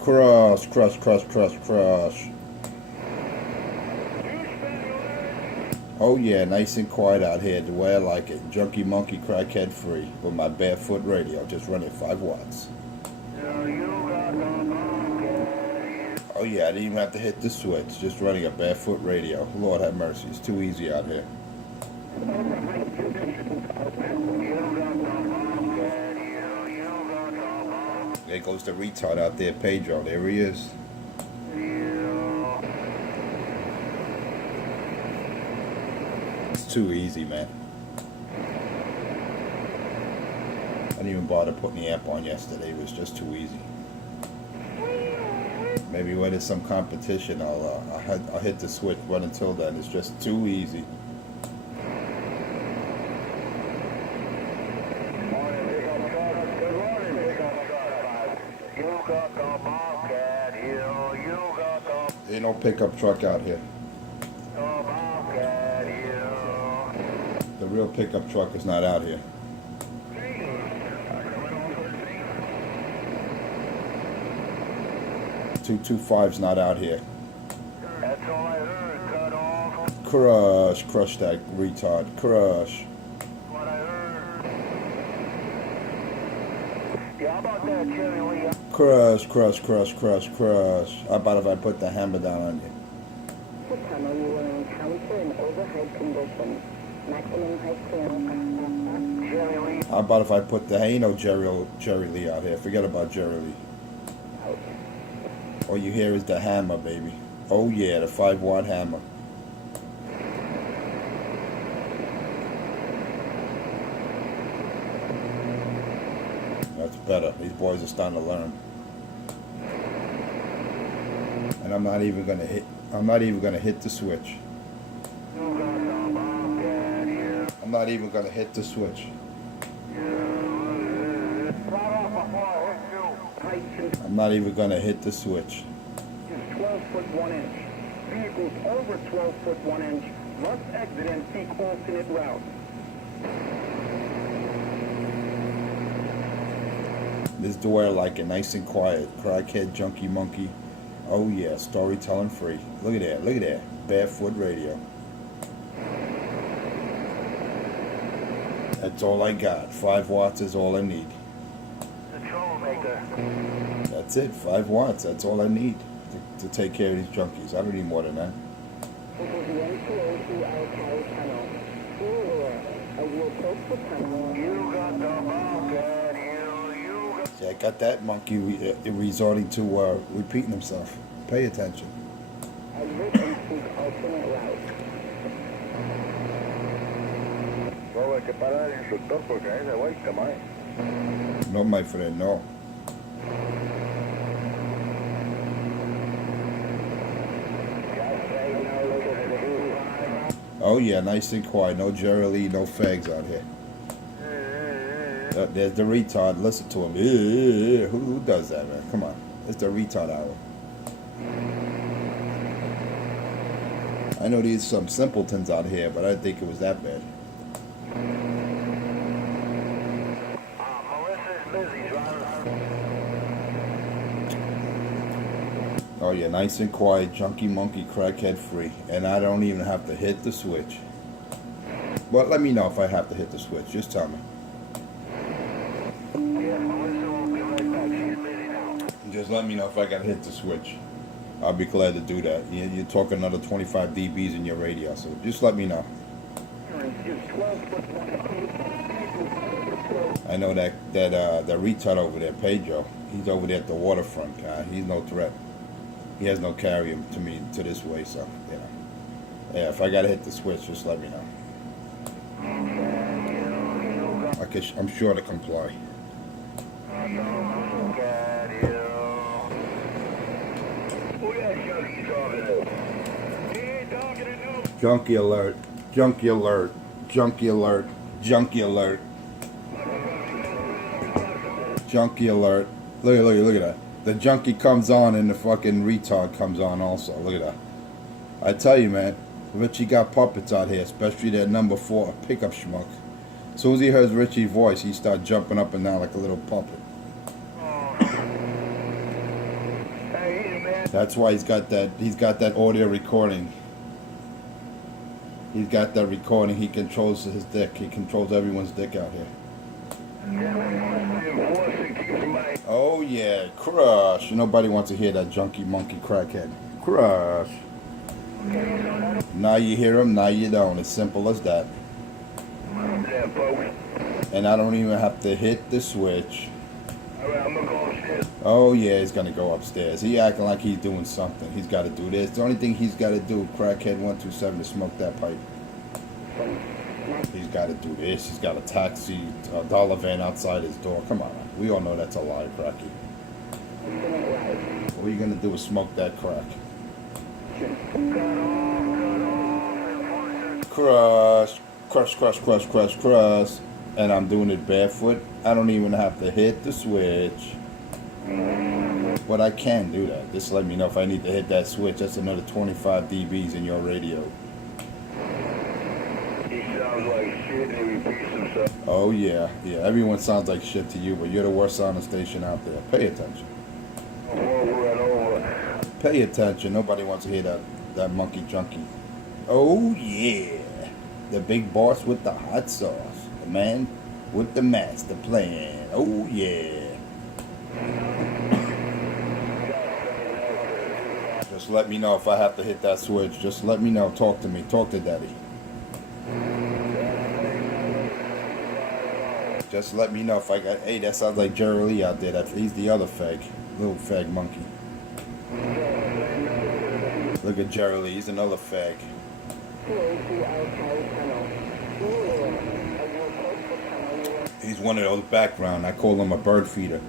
Crush, crush, crush, crush, crush. Oh yeah, nice and quiet out here, the way I like it. Junkie monkey crackhead free with my barefoot radio, just running 5 watts. Oh yeah, I didn't even have to hit the switch, just running a barefoot radio. Lord have mercy, it's too easy out here. There goes the retard out there, Pedro. There he is. It's too easy, man. I didn't even bother putting the amp on yesterday. It was just too easy. Maybe when there's some competition, I'll hit the switch, but until then, it's just too easy. Ain't no pickup truck out here. The real pickup truck is not out here. .225's not out here. That's all I heard. Cut off. Crush, crush that retard. Crush. What I heard. Yeah, how about that, Jerry Lee? Crush, crush, crush, crush, crush. How about if I put the hammer down on you? This tunnel you will encounter an overhead condition. Maximum height clearance. Jerry Lee. How about if I put the, ain't no Jerry Lee out here. Forget about Jerry Lee. All you hear is the hammer, baby. Oh yeah, the 5-watt hammer. That's better. These boys are starting to learn. And I'm not even gonna hit the switch. I'm not even gonna hit the switch. I'm not even gonna hit the switch. Is 12 foot 1 inch. Vehicles over 12 foot 1 inch must exit and seek alternate routes. This is the way I like it, nice and quiet. Crackhead, junkie, monkey. Oh yeah, storytelling free. Look at that, look at that. Barefoot radio. That's all I got. 5 watts is all I need. The troublemaker. That's it, 5 watts. That's all I need to take care of these junkies. I don't need more than that. This is the N202 Cali Tunnel. Beware, as you approach the tunnel. You got the bobcat. You got. See, I got that monkey resorting to repeating himself. Pay attention. Exit and seek alternate routes. No, hay que parar el instructor porque ahí se vuelca, mae. No, my friend, no. Oh yeah, nice and quiet. No Jerry Lee, no fags out here. There's the retard. Listen to him. Who does that, man? Come on. It's the retard hour. I know there's some simpletons out here, but I didn't think it was that bad. Melissa's busy, driver. Oh yeah, nice and quiet, junkie monkey crackhead free, and I don't even have to hit the switch. Well, let me know if I have to hit the switch. Just tell me. Yeah, Melissa will be right back. She's busy now. Just let me know if I gotta hit the switch. I'll be glad to do that. You're talking another 25 dBs in your radio, so just let me know. Is 12 foot 1 inch. I know that retard over there, Pedro. He's over there at the waterfront. He's no threat. He has no carrier to me to this way, so you know. Yeah, if I gotta hit the switch, just let me know. I'm sure to comply. Junkie alert! Junkie alert! Junkie alert! Junkie alert! Junkie alert! Look at that. The junkie comes on and the fucking retard comes on also. Look at that. I tell you, man, Richie got puppets out here, especially that number 4 pickup schmuck. As soon as he hears Richie's voice, he starts jumping up and down like a little puppet. That's why he's got that audio recording. He's got that recording. He controls his dick. He controls everyone's dick out here. Oh yeah, crush. Nobody wants to hear that junkie monkey crackhead. Crush. Now you hear him, now you don't. It's simple as that. And I don't even have to hit the switch. Oh yeah, he's gonna go upstairs. He acting like he's doing something. He's got to do this. The only thing he's got to do, crackhead 127, to smoke that pipe. He's got to do this. He's got a taxi, a dollar van outside his door. Come on, man. We all know that's a lie, cracky. All you're gonna do is smoke that crack. Crush, crush, crush, crush, crush, crush. And I'm doing it barefoot. I don't even have to hit the switch. But I can do that. Just let me know if I need to hit that switch. That's another 25 dBs in your radio. He sounds like shit and he repeats himself. Oh yeah, yeah. Everyone sounds like shit to you, but you're the worst sounding station out there. Pay attention. Over and over. Pay attention. Nobody wants to hear that monkey junkie. Oh yeah. The big boss with the hot sauce. The man with the master plan. Oh yeah. Just let me know if I have to hit that switch. Just let me know. Talk to me. Talk to daddy. Just let me know if I got... Hey, that sounds like Jerry Lee out there. He's the other fag. Little fag monkey. Look at Jerry Lee. He's another fag. He's one of those background. I call him a bird feeder.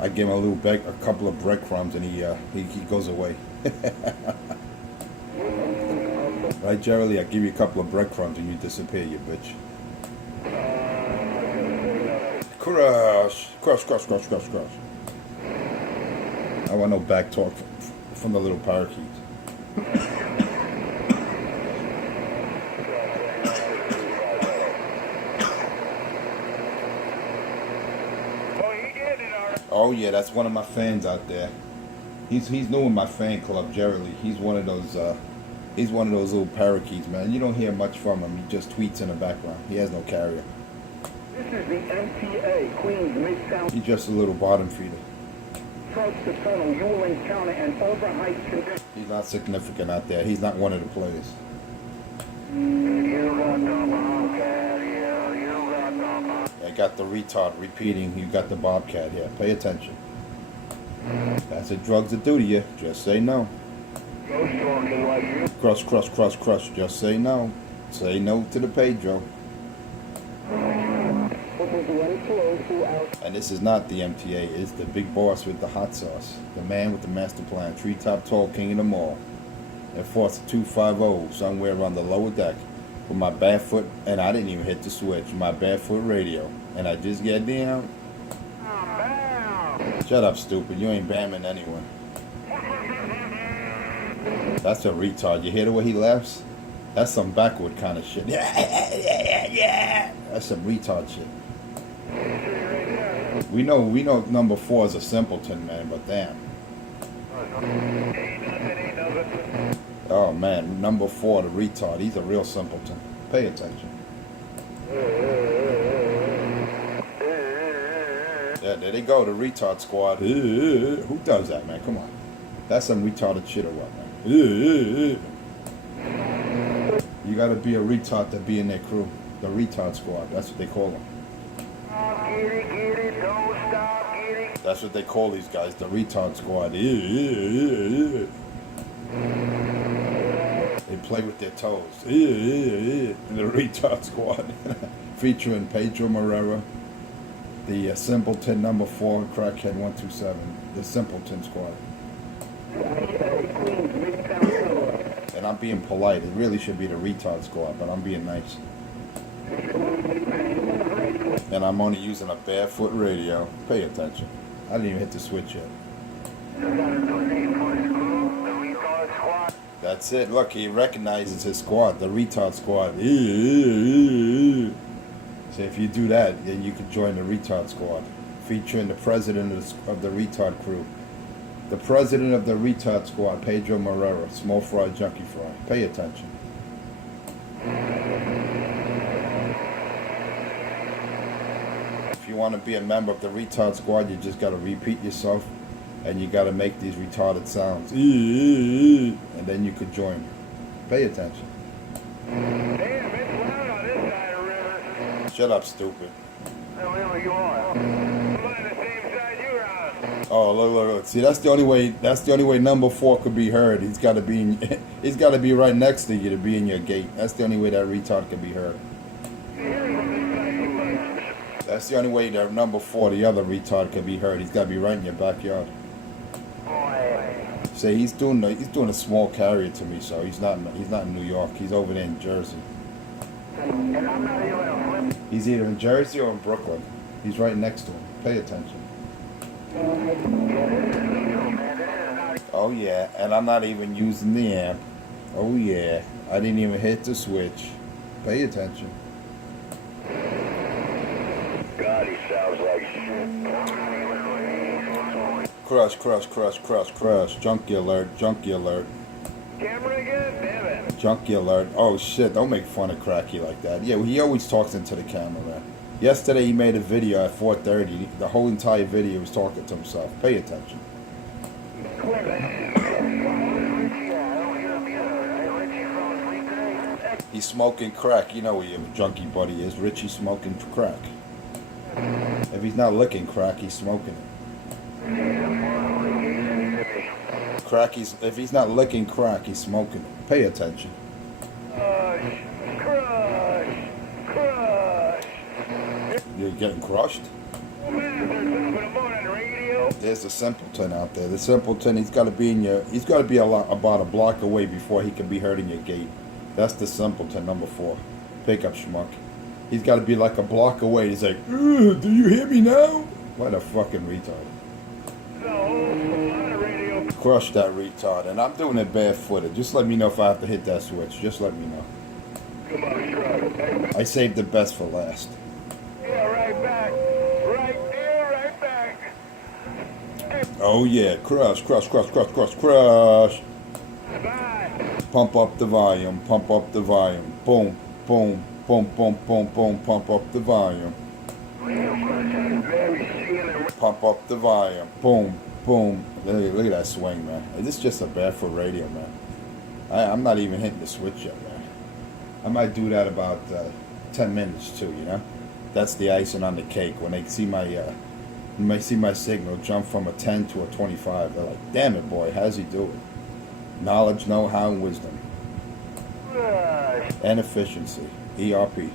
I give him a couple of breadcrumbs and he goes away. Right, Jerry Lee? I give you a couple of breadcrumbs and you disappear, you bitch. Crush, crush, crush, crush, crush, crush. I want no back talk from the little parakeet. Oh yeah, that's one of my fans out there. He's new in my fan club, Jerry Lee. He's one of those little parakeets, man. You don't hear much from him. He just tweets in the background. He has no carrier. This is the MTA, Queens Midtown. He's just a little bottom feeder. Approach the tunnel, you will encounter an overheight condition. He's not significant out there. He's not one of the players. I got the retard repeating, you got the bobcat here. Pay attention. That's what drugs will do to you. Just say no. Crush, crush, crush, crush. Just say no. Say no to the Pedro. And this is not the MTA. It's the big boss with the hot sauce. The man with the master plan. Treetop tall, king of them all. Air Force 250 somewhere around the lower deck. With my barefoot, and I didn't even hit the switch. My barefoot radio. And I just get down. Shut up, stupid. You ain't bamming anyone. That's a retard. You hear the way he laughs? That's some backward kind of shit. Yeah. That's some retard shit. We know number 4 is a simpleton, man, but damn. Oh man, number 4, the retard. He's a real simpleton. Pay attention. Yeah, there they go, the retard squad. Who does that, man? Come on. That's some retarded shit or what, man? You gotta be a retard to be in their crew. The retard squad. That's what they call them. That's what they call these guys, the retard squad. They play with their toes. The retard squad. Featuring Pedro Morera, the simpleton number 4, crackhead 127, the simpleton squad. And I'm being polite. It really should be the retard squad, but I'm being nice. And I'm only using a barefoot radio. Pay attention. I didn't even hit the switch yet. That's it. Look, he recognizes his squad, the retard squad. So if you do that, then you can join the retard squad, featuring the president of the retard crew. The president of the retard squad, Pedro Morera, small fry, junkie fry. Pay attention. If you want to be a member of the retard squad, you just got to repeat yourself, and you got to make these retarded sounds, and then you could join. Pay attention. Damn, it's loud on this side of the river. Shut up, stupid. Well, you are. I'm on the same side you're on. Oh, look. See, that's the only way number 4 could be heard. He's got to be in, he's got to be right next to you to be in your gate. That's the only way that retard can be heard. That's the only way that number 4, the other retard, can be heard. He's got to be right in your backyard. Say he's doing a small carrier to me, so he's not in New York. He's over there in Jersey. He's either in Jersey or in Brooklyn. He's right next to him. Pay attention. Oh yeah, and I'm not even using the amp. Oh yeah, I didn't even hit the switch. Pay attention. God, he sounds like shit. Crush. Junkie alert. Camera again? Damn it. Junkie alert. Oh shit, don't make fun of Cracky like that. Yeah, he always talks into the camera, man. Yesterday he made a video at 4:30. The whole entire video he was talking to himself. Pay attention. He's smoking crack. You know where your junkie buddy is. Richie smoking crack. If he's not licking crack, he's smoking it. If he's not licking crack, he's smoking it. Pay attention. Crush. You're getting crushed? There's a simpleton out there. The simpleton, he's got to be about a block away before he can be heard in your gate. That's the simpleton, number 4. Pickup schmuck. He's got to be like a block away. He's like, do you hear me now? What a fucking retard. Crush that retard. And I'm doing it barefooted. Just let me know if I have to hit that switch. Just let me know. Come on, I saved the best for last. yeah, right back. Right back. Oh yeah, crush. Bye. Pump up the volume. Boom, pump up the volume. Pump up the volume. Boom. Look at that swing, man. This is just a barefoot radio, man. I'm not even hitting the switch yet, man. I might do that about 10 minutes too, you know? That's the icing on the cake. When they see my signal jump from a 10 to a 25, they're like, damn it, boy, how's he do it? Knowledge, know-how, and wisdom. And efficiency. ERP.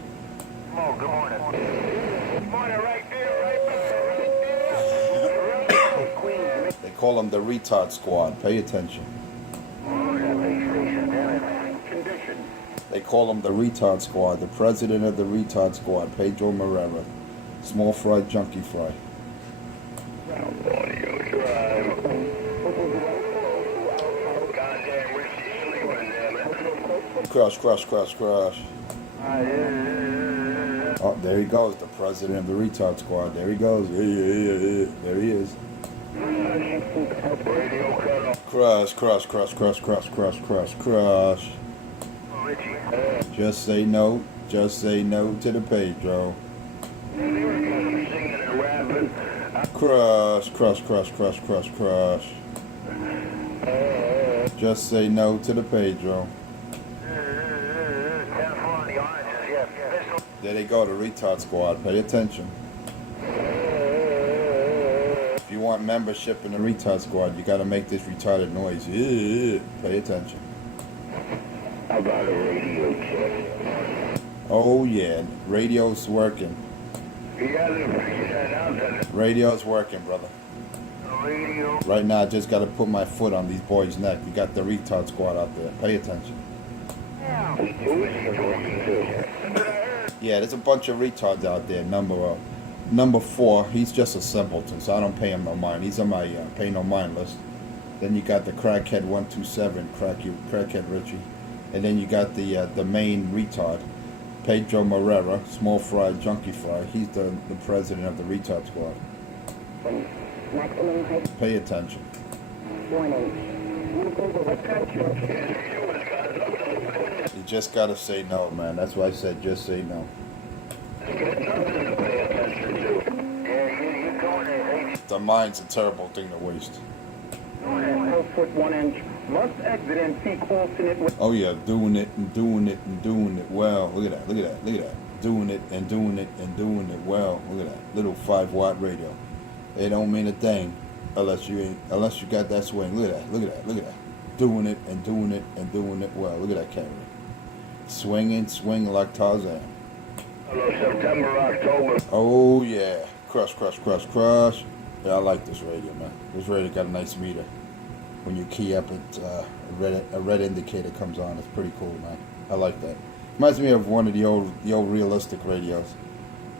Oh, good morning. Good morning, right there. They call them the retard squad. Pay attention. They call him the retard squad. The president of the retard squad, Pedro Morera. Small fry, junkie fry. Crush. Oh, there he goes, the president of the retard squad. There he goes. Yeah. There he is. Crush. Just say no to the Pedro. Crush. Just say no to the Pedro. There they go, the retard squad. Pay attention. If you want membership in the retard squad, you gotta make this retarded noise. Yeah. Pay attention. How about a radio check? Oh yeah, radio's working. You gotta figure that out. Radio's working, brother. Radio. Right now, I just gotta put my foot on these boys' neck. You got the retard squad out there. Pay attention. Who is he talking to? Yeah, there's a bunch of retards out there. Number 4, he's just a simpleton, so I don't pay him no mind. He's on my pay no mind list. Then you got the crackhead 127, crackhead Richie, and then you got the main retard, Pedro Morera, small fry, junkie fry. He's the president of the retard squad. Maximum height. Pay attention. 1 inch. Vehicles over 12 foot. You just gotta say no, man. That's why I said just say no. The mind's a terrible thing to waste. 12 foot 1 inch. Must exit and seek alternate way. Oh yeah, doing it and doing it and doing it well. Look at that, look at that, look at that. Doing it and doing it and doing it well. Look at that. Little 5-watt radio. It don't mean a thing unless you got that swing. Look at that, look at that, look at that. Doing it and doing it and doing it well. Look at that camera. Swinging like Tarzan. Hello, September, October. Oh yeah. Crush, crush, crush, crush. Yeah, I like this radio, man. This radio got a nice meter. When you key up it, a red indicator comes on. It's pretty cool, man. I like that. Reminds me of one of the old realistic radios,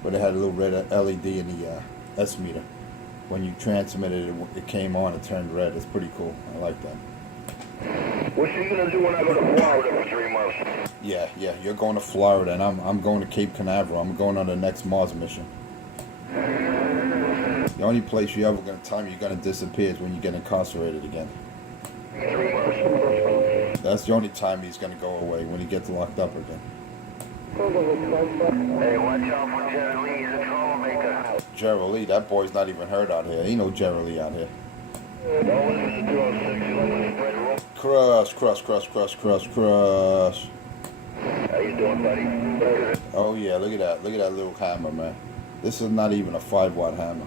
where they had a little red LED in the S meter. When you transmitted it, it came on. It turned red. It's pretty cool. I like that. What's she gonna do when I go to Florida for 3 months? Yeah. You're going to Florida, and I'm going to Cape Canaveral. I'm going on the next Mars mission. The only place you're gonna disappear is when you get incarcerated again. 3 months. That's the only time he's gonna go away, when he gets locked up again. Hey, watch out for Jerry Lee. He's a troublemaker. Jerry Lee, that boy's not even heard out here. Ain't no Jerry Lee out here. Don't listen to 206. You want to spread rumors. Crush, crush, crush, crush, crush, crush. How you doing, buddy? Oh yeah, look at that. Look at that little hammer, man. This is not even a 5-watt hammer.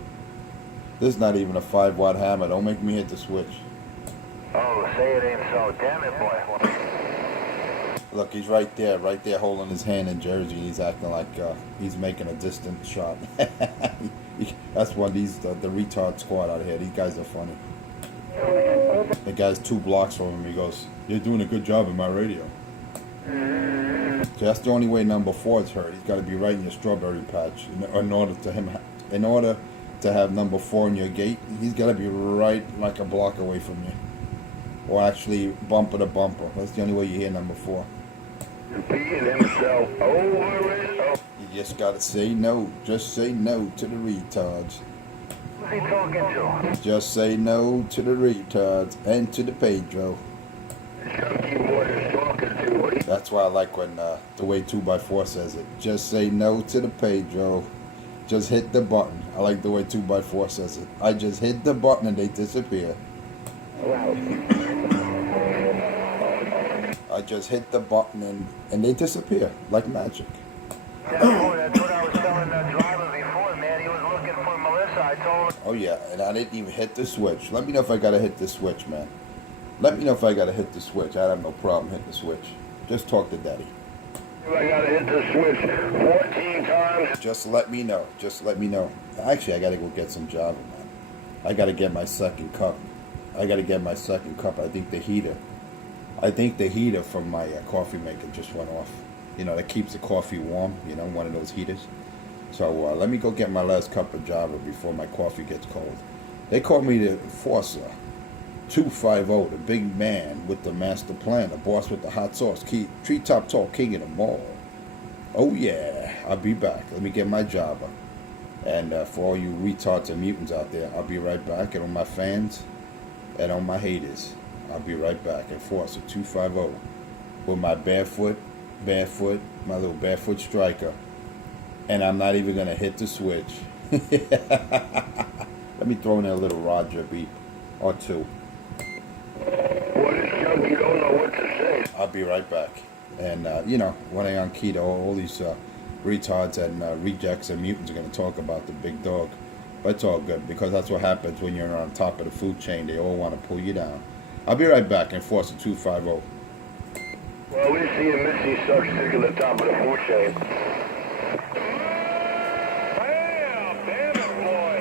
This is not even a 5-watt hammer. Don't make me hit the switch. Oh, say it ain't so. Damn it, boy. Look, he's right there holding his hand in Jersey. He's acting like he's making a distant shot. That's one of these, the retard squad out here. These guys are funny. The guy's 2 blocks from him. He goes, "You're doing a good job in my radio." So that's the only way number 4 is heard. He's got to be right in your strawberry patch in order to have number 4 in your gate. He's got to be right like a block away from you, or actually bumper to bumper. That's the only way you hear number 4. Repeating himself over and over. You just got to say no. Just say no to the retards. Who's he talking to? Just say no to the retards and to the Pedro. Chunky boy is talking to. What That's why I like when the way 2x4 says it. Just say no to the Pedro. Just hit the button. I like the way 2x4 says it. I just hit the button and they disappear. I just hit the button and they disappear like magic. Yeah, boy, that's what I was telling that driver before, man. He was looking for Melissa. I told him. Oh yeah, and I didn't even hit the switch. Let me know if I gotta hit the switch, man. Let me know if I gotta hit the switch. I have no problem hitting the switch. Just talk to Daddy. I gotta hit the switch 14 times. Just let me know. Just let me know. Actually, I gotta go get some Java, man. I gotta get my second cup. I think the heater from my coffee maker just went off. You know, that keeps the coffee warm. You know, one of those heaters. So let me go get my last cup of Java before my coffee gets cold. They call me the Enforcer 250, the big man with the master plan, the boss with the hot sauce, treetop tall king of them all. Oh yeah, I'll be back. Let me get my Java. And for all you retards and mutants out there, I'll be right back. And on my fans and on my haters, I'll be right back. Enforcer 250 with my barefoot, my little barefoot striker. And I'm not even going to hit the switch. Let me throw in a little Roger beep or 2. What is Chunky? Don't know what to say. I'll be right back. And, you know, when I'm on keto, all these retards and rejects and mutants are going to talk about the big dog. But it's all good, because that's what happens when you're on top of the food chain. They all want to pull you down. I'll be right back. Enforcer 250. Well, we see a Missy sucks stick at the top of the food chain. Damn it, boy.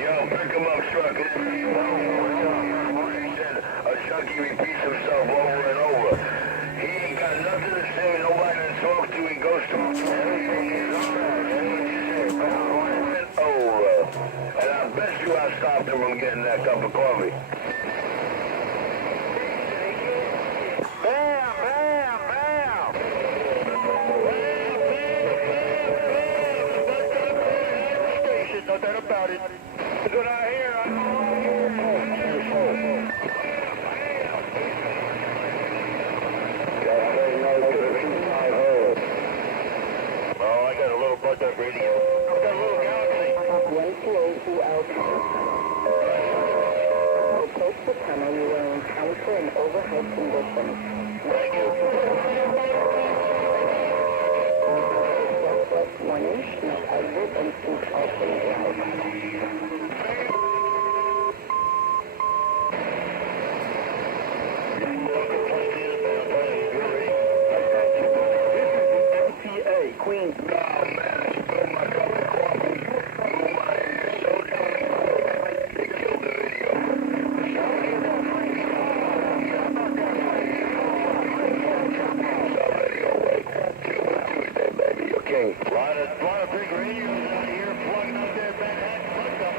Yo, pick him up, Struck. Chunky repeats himself over and over. He ain't got nothing to say, nobody to talk to, he goes to everything is alright. Over. And I bet you I stopped him from getting that cup of coffee. Bam, bam, bam. No doubt about it. That's what I hear. overhead conditions. Thank you. 12 foot 1 inch, must exit and seek alternate route. MTA, Queens. Oh man, I spilled my cup of coffee. Oh my, you're so damn close. They killed the video. Tuesday, baby. Okay. A lot of big radios out here plugging up that Manhattan plug duct.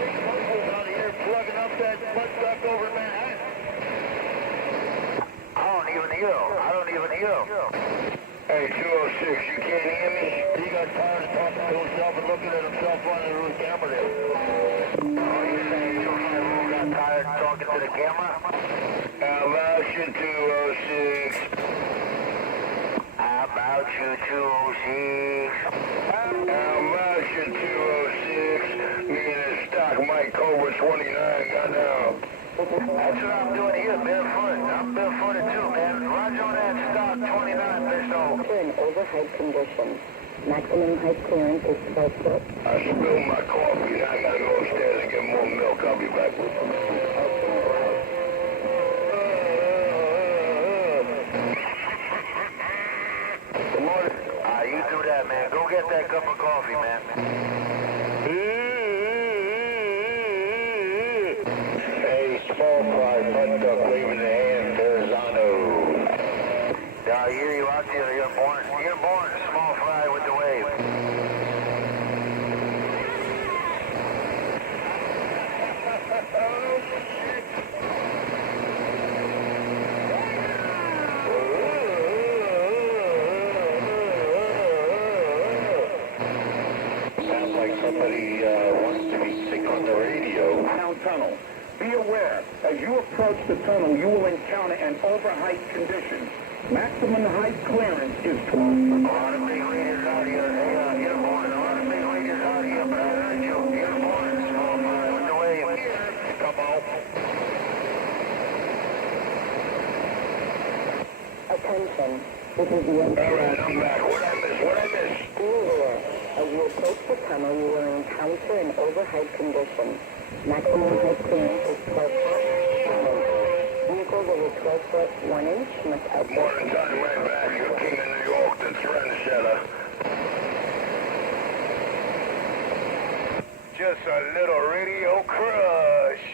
Big locals out here plugging up that plug duct over Manhattan. I don't even hear them. Hey, 206, you can't hear me? He got tired of talking to himself and looking at himself on the camera there. Oh, you saying 250 got tired of talking to the camera? How about you, 206? How about you, 206? How about you, 206? Me and this stock Mike Cobra 29 got down. That's what I'm doing here, barefoot. I'm barefooted too, man. Roger on that stock 29, pistol. Enter in overhead conditions. Maximum height clearance is 12 foot. I spilled my coffee. Now I gotta go upstairs and get more milk. I'll be back. Good morning. You do that, man. Go get that cup of coffee, man. Hey, small fry, butt duck, waving the hand, Verrazano. Yeah, I hear you out there. You're born small fry with the wave. Sounds like somebody wants to be sick on the radio. Down tunnel. Be aware, as you approach the tunnel, you will encounter an overheight condition. Maximum height clearance is 12 foot. A lot of big radios out here. Hey, you're born. A lot of big radios out here, but I heard you. You're born small fry with the wave. Come on. Attention. This is the end. All right, I'm back. What I miss? Be aware, as you approach the tunnel, you will encounter an overhead condition. Maximum height clearance is 12 foot. Vehicles over 12 foot 1 inch must exit. Morning time right back. You're king of New York, the trendsetter. Just a little radio crush.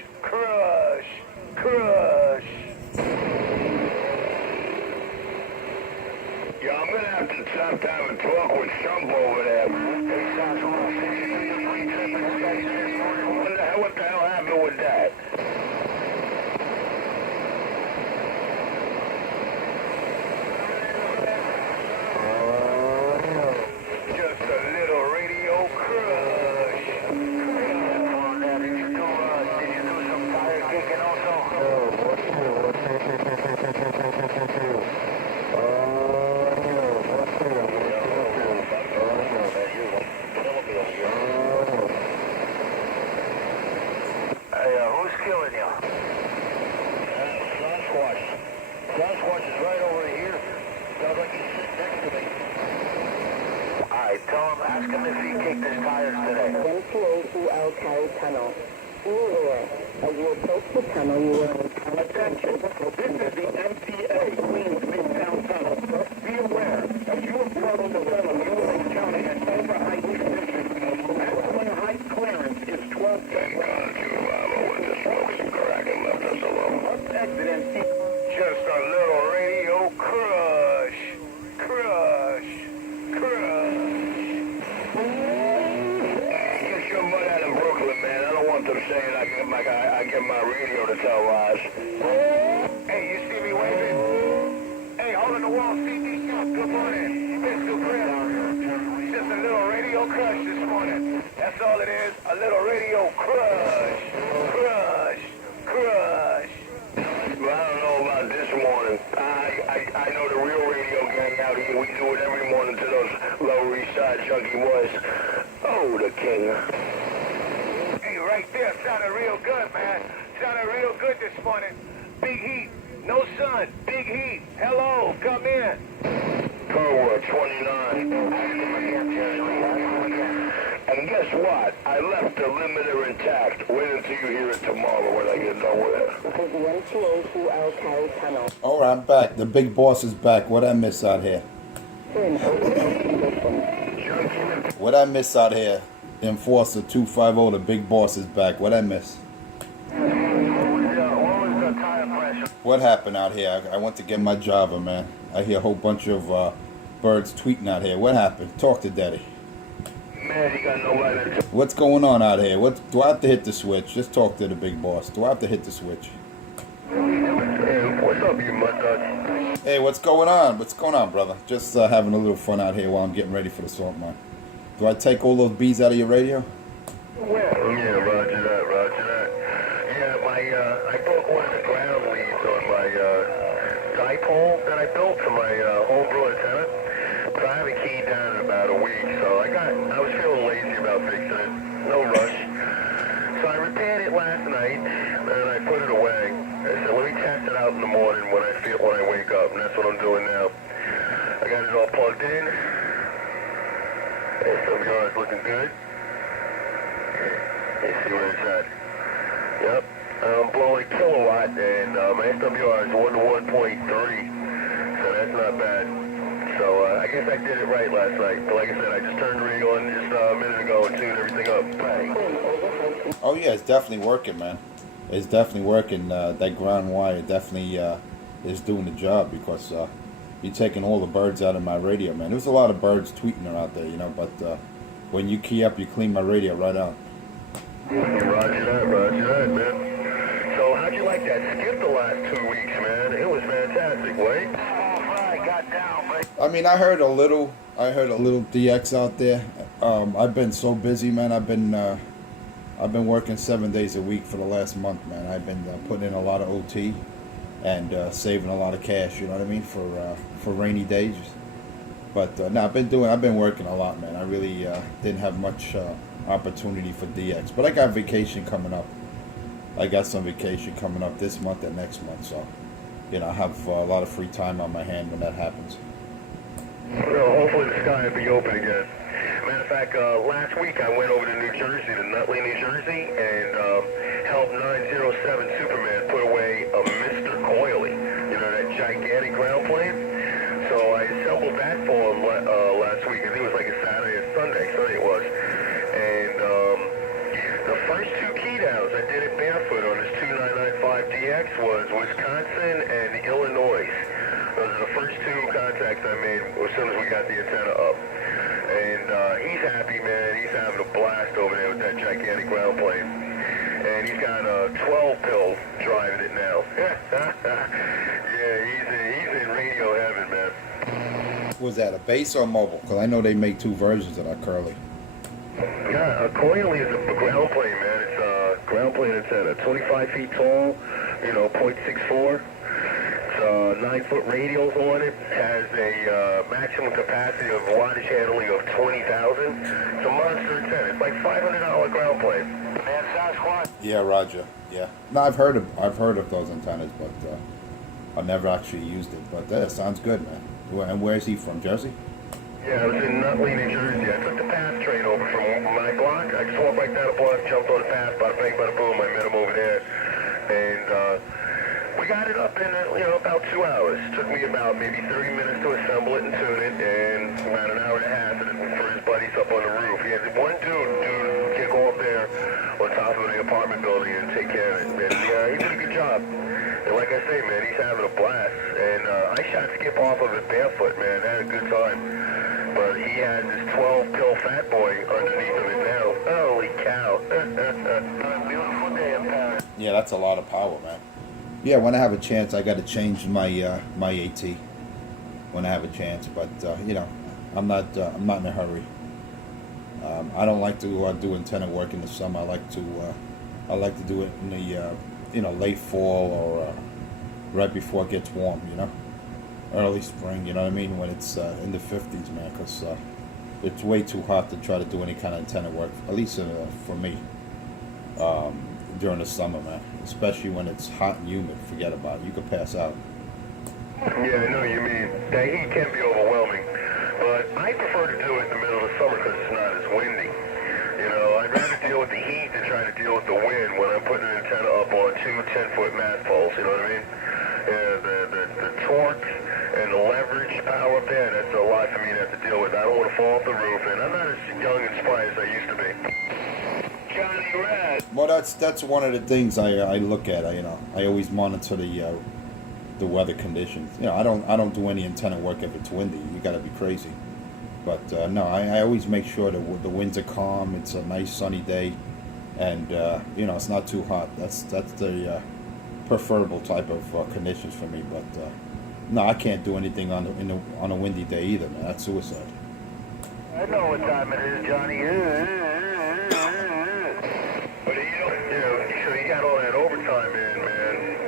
Yeah, I'm gonna have to stop time and talk with Shump over there. Hey, Sasha, what the hell happened with that? Just a little radio crush. Did you do some tire kicking also? Hey, who's killing you? Sasquatch. Sasquatch is right over here. Sounds like he's sitting next to me. Alright, ask him if he kicked his tires today. MTA Carry Tunnel. Be aware, as you approach the tunnel, you will encounter... Attention, this is the MTA, Queens Midtown Tunnel. Be aware, as you approach the tunnel, you will encounter an overheight condition. Maximum height clearance is 12 feet. Thank God Giovanni went to smoke some crack and left us alone. Must exit and seek... Just a little radio crush. Get your butt out of Brooklyn, man. I don't want them saying I get my radio to tell lies. Hey, you see me waving? Hey, hole in the wall, CT Shop. Good morning. Mr. Chris. Just a little radio crush this morning. That's all it is. A little radio crush. Well, I don't know about this morning. I know the real radio gang out here. We do it every morning to those Lower East Side junkie boys. Oh, the king. Hey, right there. Sounded real good, man. Sounded real good this morning. big heat. No sun, big heat. Hello, come in. Forward 29. And guess what? I left the limiter intact. Wait until you hear it tomorrow when I get done with it. This is the MTA2L Cali Tunnel. All right, I'm back. The big boss is back. What I miss out here? We're in overhead condition. What I miss out here? Enforcer 250, the big boss is back. What I miss? What was the tire pressure? What happened out here? I went to get my Java, man. I hear a whole bunch of birds tweeting out here. What happened? Talk to Daddy. Man, you got no right to... What's going on out here? What do I have to hit the switch? Just talk to the big boss. Do I have to hit the switch? Hey, what's up, you mud? Hey, what's going on? What's going on, brother? Just having a little fun out here while I'm getting ready for the salt mine. Do I take all those bees out of your radio? Yeah, roger that, roger that. Yeah, I broke one of the ground leads on my dipole that I built for my homebrew antenna. So I haven't keyed down in about a week, so I was feeling lazy about fixing it. No rush. So I repaired it last night, and I put it away. I said, let me test it out in the morning when I wake up, and that's what I'm doing now. I got it all plugged in. SWR is looking good. Let's see where it's at. Yep. I'm blowing a kilowatt, and my SWR is 1 to 1.3, so that's not bad. So I guess I did it right last night. But like I said, I just turned the radio on just a minute ago and tuned everything up. Bang. Oh yeah, it's definitely working, man. It's definitely working. That ground wire definitely is doing the job because you're taking all the birds out of my radio, man. There's a lot of birds tweeting out there, you know, but when you key up, you clean my radio right out. Roger that, man. So how'd you like that skip the last 2 weeks, man? It was fantastic, wait. I got down, mate. I mean, I heard a little DX out there. I've been so busy, man. I've been working 7 days a week for the last month, man. I've been putting in a lot of OT and saving a lot of cash. You know what I mean for rainy days. But no, I've been working a lot, man. I really didn't have much opportunity for DX, but I got vacation coming up. I got some vacation coming up this month and next month, so you know I have a lot of free time on my hand when that happens. Well, hopefully the sky will be open again. Matter of fact, last week I went over to New Jersey, to Nutley, New Jersey, and helped 907 Superman put away a Mr. Coily, you know, that gigantic ground plane. So I assembled that for him last week. I think it was like a Saturday or Sunday it was. And the first 2 key downs I did it barefoot on this 2995DX was Wisconsin and Illinois. Those are the first 2 contacts I made as soon as we got the antenna up. And he's happy, man. He's having a blast over there with that gigantic ground plane. And he's got a 12 pill driving it now. Yeah, he's in radio heaven, man. Was that a base or mobile? Because I know they make 2 versions of that curly. Yeah, a Coily is a ground plane, man. It's a ground plane antenna, 25 feet tall, you know, 0.64. It's 9-foot radials on it. Has a maximum capacity of wattage handling of 20,000. It's a monster antenna. It's like $500 ground plane. Man, Sasquatch. Yeah, Roger. Yeah. No, I've heard of those antennas, but I've never actually used it. But that sounds good, man. And where is he from? Jersey? Yeah, I was in Nutley, New Jersey. I took the pass train over from my block. I just walked right down the block, jumped on the pass, bada bang, bada boom. I met him over there. And we got it up in, about 2 hours. Took me about maybe 30 minutes to assemble it and tune it, and about an hour and a half for his buddies up on the roof. He had one dude can go up there on top of the apartment building and take care of it. And he did a good job. And like I say, man, he's having a blast. And I shot Skip off of it barefoot, man. Had a good time. But he has this 12-pill fat boy underneath of it now. Holy cow. Beautiful day in Paris. Yeah, that's a lot of power, man. Yeah, when I have a chance, I got to change my my AT when I have a chance. But I'm not in a hurry. I don't like to do antenna work in the summer. I like to do it in the late fall or right before it gets warm. Early spring. You know what I mean? When it's in the 50s, man, because it's way too hot to try to do any kind of antenna work. At least for me. during the summer, man. Especially when it's hot and humid. Forget about it. You could pass out. Yeah, I know what you mean. The heat can be overwhelming, but I prefer to do it in the middle of the summer because it's not as windy. You know, I'd rather deal with the heat than try to deal with the wind when I'm putting an antenna up on two 10-foot mast poles, you know what I mean? Yeah, the torque and the leverage power up there, that's a lot for me to have to deal with. I don't want to fall off the roof, and I'm not as young and spry as I used to be. Johnny Red. Well, that's one of the things I look at. You know, I always monitor the weather conditions. You know, I don't do any antenna work if it's windy. You got to be crazy. But no, I always make sure that the winds are calm. It's a nice sunny day, and you know, it's not too hot. That's the preferable type of conditions for me. But no, I can't do anything on a windy day either, man. That's suicide. I know what time it is, Johnny. But so you got all that overtime in, man.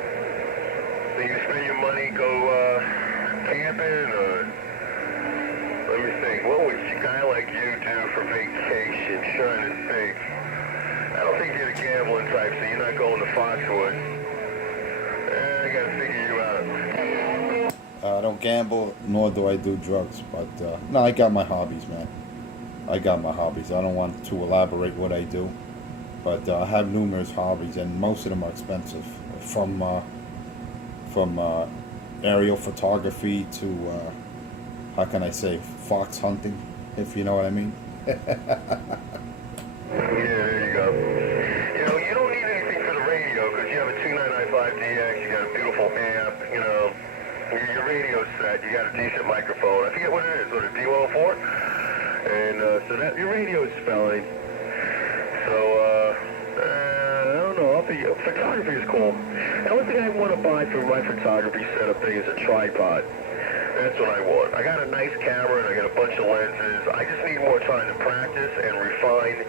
So you spend your money, go camping, or let me think. What would a guy like you do for vacation? Trying to think. I don't think you're the gambling type, so you're not going to Foxwood. I gotta figure you out. I don't gamble, nor do I do drugs. But no, I got my hobbies, man. I got my hobbies. I don't want to elaborate what I do, but I have numerous hobbies, and most of them are expensive. From aerial photography to how can I say, fox hunting, if you know what I mean. Yeah, there you go. You know, you don't need anything for the radio because you have a 2995DX, you got a beautiful amp, you know, your radio's set, you got a decent microphone. I forget what it is, what, a D104? And so that your radio's fine. So, I don't know, photography is cool. The only thing I want to buy for my photography setup thing is a tripod. That's what I want. I got a nice camera and I got a bunch of lenses. I just need more time to practice and refine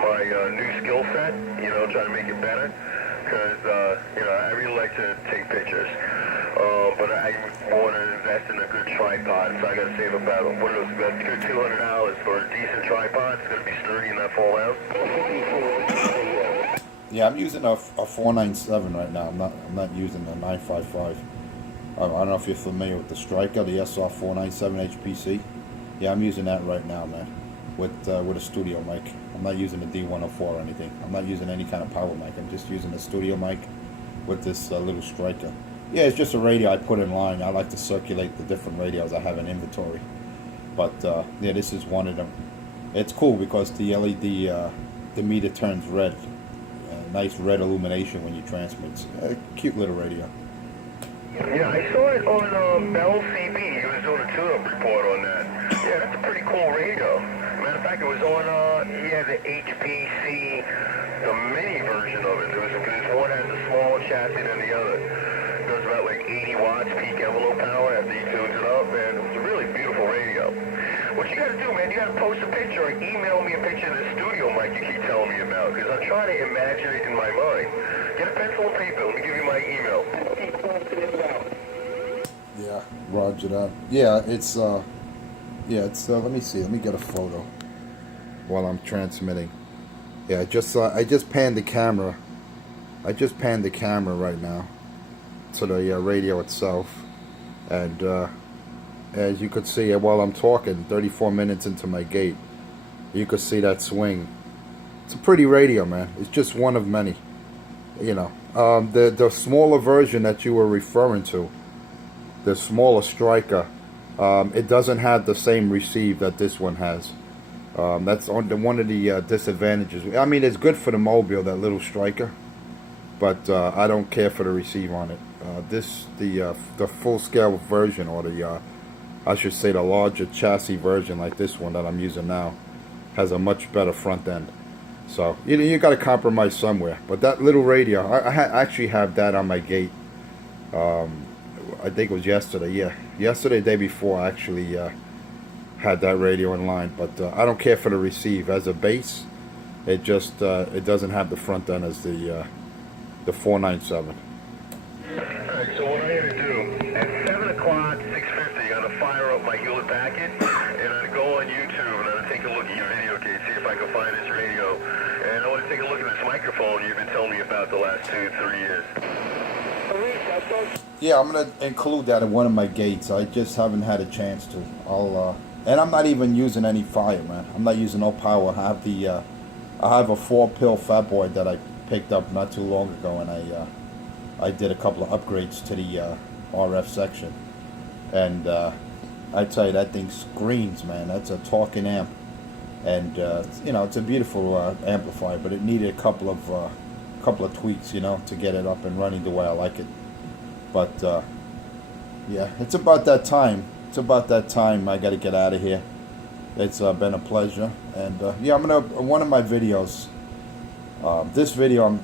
my new skill set, you know, try to make it better. Because, you know, I really like to take pictures. But I want to invest in a good tripod, so I got to save about, what are those, about good $200 for a decent tripod. It's going to be sturdy and not fall out. Yeah, I'm using a 497 right now. I'm not using a 955. I don't know if you're familiar with the Striker, the SR 497 HPC. Yeah, I'm using that right now, man, with a studio mic. I'm not using the D104 or anything. I'm not using any kind of power mic. I'm just using a studio mic with this little Striker. Yeah, it's just a radio I put in line. I like to circulate the different radios I have in inventory. But yeah, this is one of them. It's cool because the LED, the meter turns red. Nice red illumination when you transmit. It's a cute little radio. Yeah, I saw it on Bell CB. He was doing a tune-up report on that. Yeah, that's a pretty cool radio. Matter of fact, it was on, he had the HPC, the mini version of it. Because one has a smaller chassis than the other. It does about like 80 watts peak envelope power after he tunes it up, and it was a really beautiful radio. What you gotta do, man, you gotta post a picture or email me a picture of the studio mic you keep telling me about, because I'm trying to imagine it in my mind. Get a pencil and paper. Let me give you my email. Yeah, roger that. Yeah, it's let me see. Let me get a photo while I'm transmitting. Yeah, I just panned the camera. I just panned the camera right now to the radio itself, and as you could see while I'm talking, 34 minutes into my gate, you could see that swing. It's a pretty radio, man. It's just one of many. You know, the smaller version that you were referring to, the smaller Striker, it doesn't have the same receive that this one has. That's one of the disadvantages. I mean, it's good for the mobile, that little Striker, but I don't care for the receive on it. The full scale version, or I should say the larger chassis version like this one that I'm using now, has a much better front end. So you got to compromise somewhere. But that little radio, I actually have that on my gate. I think it was yesterday. Yeah, yesterday, day before, I actually had that radio in line. But I don't care for the receive as a base. It just it doesn't have the front end as the 497. Alright, so what I gotta do, at 7 o'clock, 6:50, I'm gonna fire up my Hewlett Packard, and I'm gonna go on YouTube, and I'm gonna take a look at your video case, see if I can find this radio. And I wanna to take a look at this microphone you've been telling me about the last 2-3 years. Yeah, I'm gonna include that in one of my gates. I just haven't had a chance to. And I'm not even using any fire, man. I'm not using no power. I have I have a 4-pill fat boy that I picked up not too long ago, and I did a couple of upgrades to the RF section, and I tell you, that thing screams, man. That's a talking amp, and you know, it's a beautiful amplifier, but it needed a couple of tweaks, you know, to get it up and running the way I like it. But yeah, it's about that time. It's about that time. I got to get out of here. It's been a pleasure, and yeah, I'm gonna one of my videos. This video I'm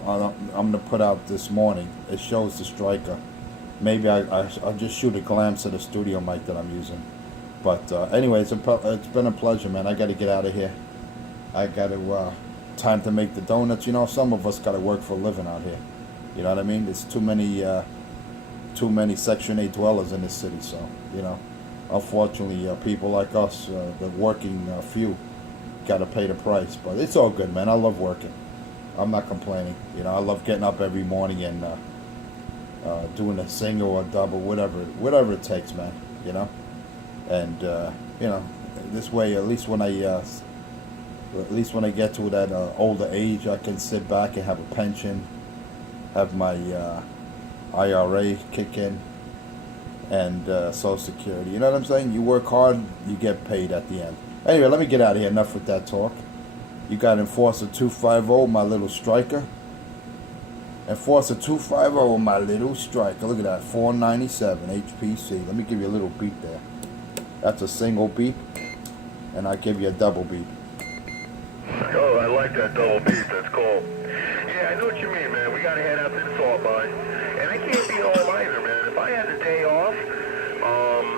gonna put out this morning. It shows the Striker. Maybe I'll just shoot a glance at the studio mic that I'm using. But anyway, it's been a pleasure, man. I got to get out of here. I got to time to make the donuts. You know, some of us got to work for a living out here. You know what I mean? There's too many Section 8 dwellers in this city. So you know, unfortunately, people like us, the working few, got to pay the price. But it's all good, man. I love working. I'm not complaining. You know, I love getting up every morning and doing a single or double, whatever it takes, man. You know, and you know, this way, at least when I get to that older age, I can sit back and have a pension, have my IRA kick in, and Social Security. You know what I'm saying? You work hard, you get paid at the end. Anyway, let me get out of here. Enough with that talk. You got Enforcer 250, my little Striker. Enforcer 250, my little Striker. Look at that, 497 HPC. Let me give you a little beep there. That's a single beep, and I give you a double beep. Oh, I like that double beep. That's cool. Yeah, I know what you mean, man. We got to head out to the salt mine. And I can't be home either, man. If I had a day off,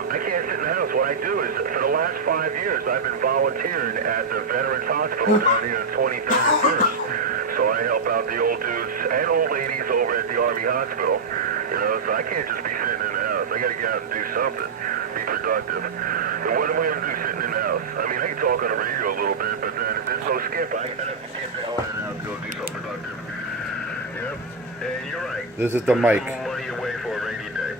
I can't sit in the house. What I do is, for the last 5 years, I've been volunteering at the Veterans Hospital down here in 23rd and 1st. So I help out the old dudes and old ladies over at the Army Hospital. You know, so I can't just be sitting in the house. I got to get out and do something. Be productive. And what am I going to do sitting in the house? I mean, I can talk on the radio a little bit, but then if there's no skip, I got to have to get the hell out of the house to go do something productive. Yep. And you're right. This is the mic. More money away for a rainy day.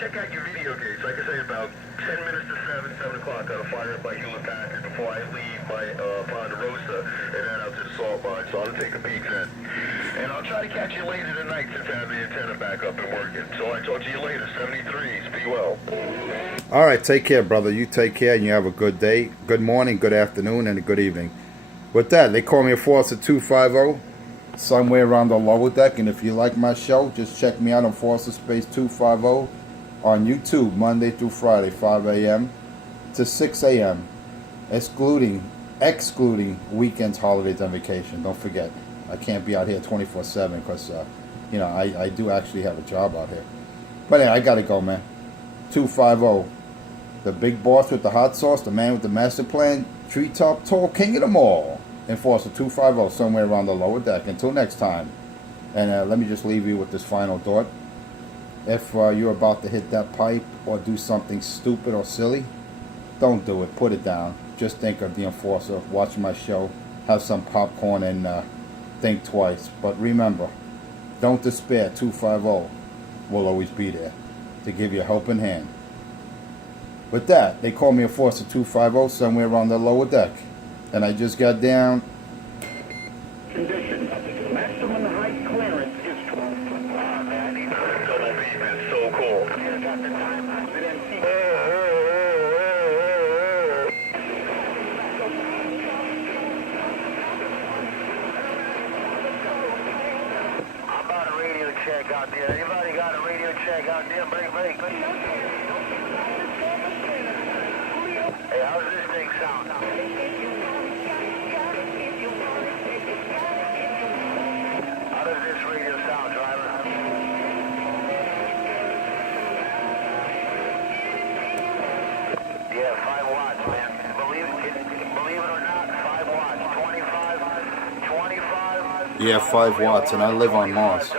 Check out your video gates. Like I say, about 10 minutes to 7 o'clock, I'll fire up my Hewlett Packard before I leave my Ponderosa and head out to the salt mine. So I'll take a peek then. And I'll try to catch you later tonight since I have the antenna back up and working. So I talk to you later. 73s. Be well. All right, take care, brother. You take care, and you have a good day, good morning, good afternoon, and a good evening. With that, they call me Enforcer 250, somewhere around the lower deck. And if you like my show, just check me out on Enforcer Space 250 on YouTube, Monday through Friday, 5 a.m. to 6 a.m., excluding weekends, holidays, and vacation. Don't forget, I can't be out here 24/7 because, you know, I do actually have a job out here. But anyway, I got to go, man. 250, the big boss with the hot sauce, the man with the master plan, treetop tall king of them all. Enforcer 250, somewhere around the lower deck. Until next time. And let me just leave you with this final thought. If you're about to hit that pipe or do something stupid or silly, don't do it. Put it down. Just think of the Enforcer. Watch my show. Have some popcorn and think twice. But remember, don't despair. 250 will always be there to give you a helping hand. With that, they call me Enforcer 250, somewhere around the lower deck. And I just got down. Condition. Maximum height clearance is 12 foot. Double beep is so cool. How about a radio check out there? Anybody got a radio check out there? Break. Hey, how does this thing sound? How does this radio sound, driver? Yeah, 5 watts, man. Believe it or not, 5 watts. 25. Yeah, 5 watts, and I live on Mars.